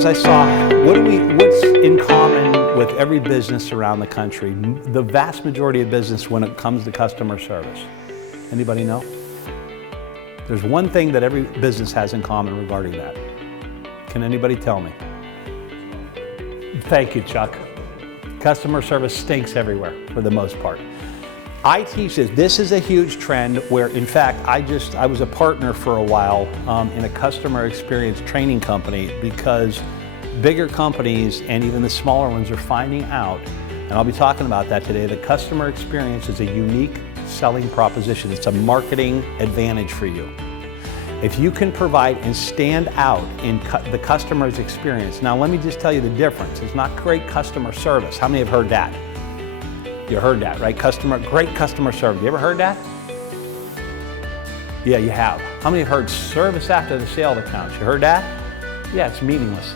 because I saw what's in common with every business around the country, the vast majority of business when it comes to customer service. Anybody know? There's one thing that every business has in common regarding that. Can anybody tell me? Thank you, Chuck. Customer service stinks everywhere for the most part. I teach this is a huge trend where, in fact, I was a partner for a while in a customer experience training company because bigger companies and even the smaller ones are finding out, and I'll be talking about that today, that customer experience is a unique selling proposition. It's a marketing advantage for you. If you can provide and stand out in the customer's experience. Now, let me just tell you the difference. It's not great customer service. How many have heard that? You heard that, right? Great customer service. You ever heard that? Yeah, you have. How many have heard service after the sale that counts? You heard that? Yeah, it's meaningless.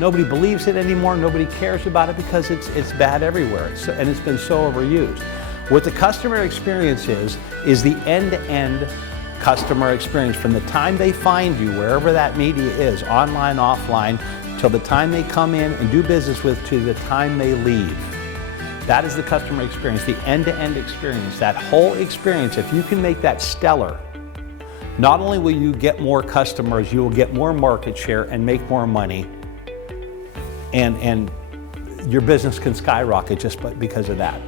Nobody believes it anymore. Nobody cares about it because it's bad everywhere. And it's been so overused. What the customer experience is the end-to-end customer experience from the time they find you, wherever that media is, online, offline, till the time they come in and do business with to the time they leave. That is the customer experience, the end-to-end experience. That whole experience, if you can make that stellar, not only will you get more customers, you will get more market share and make more money, and your business can skyrocket just because of that.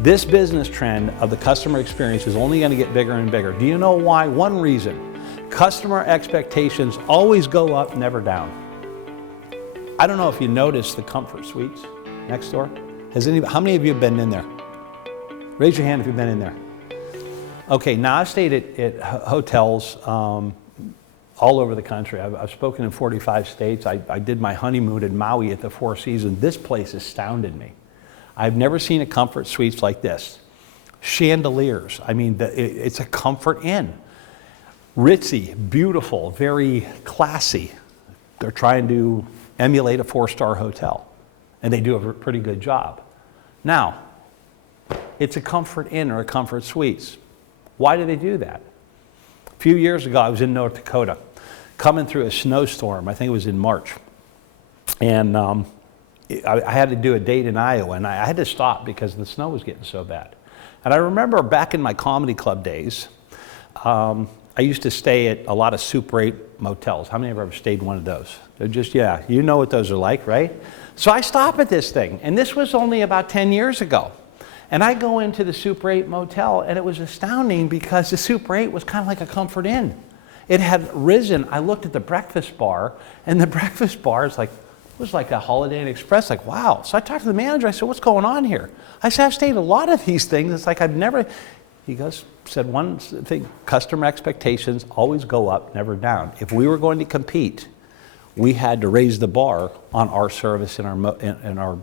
This business trend of the customer experience is only going to get bigger and bigger. Do you know why? One reason. Customer expectations always go up, never down. I don't know if you noticed the Comfort Suites next door. How many of you have been in there? Raise your hand if you've been in there. Okay, now I've stayed at hotels all over the country. I've spoken in 45 states. I did my honeymoon in Maui at the Four Seasons. This place astounded me. I've never seen a Comfort Suites like this. Chandeliers, I mean, it's a Comfort Inn. Ritzy, beautiful, very classy. They're trying to emulate a 4-star hotel, and they do a pretty good job. Now, it's a Comfort Inn or a Comfort Suites. Why do they do that? A few years ago, I was in North Dakota, coming through a snowstorm. I think it was in March. And I had to do a date in Iowa, and I had to stop because the snow was getting so bad. And I remember back in my comedy club days, I used to stay at a lot of Super 8 motels. How many have ever stayed in one of those? They're just, yeah, you know what those are like, right? So I stop at this thing, and this was only about 10 years ago. And I go into the Super 8 motel, and it was astounding because the Super 8 was kind of like a Comfort Inn. It had risen. I looked at the breakfast bar, and the breakfast bar was like a Holiday Inn Express, like, wow. So I talked to the manager. I said, what's going on here? I said, I've stayed at a lot of these things. It's like I've never, said one thing, customer expectations always go up, never down. If we were going to compete, we had to raise the bar on our service in our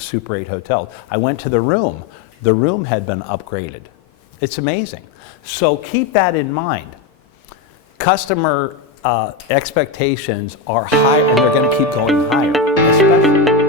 Super 8 hotels. I went to the room. The room had been upgraded. It's amazing. So keep that in mind. Customer expectations are high, and they're going to keep going higher, especially.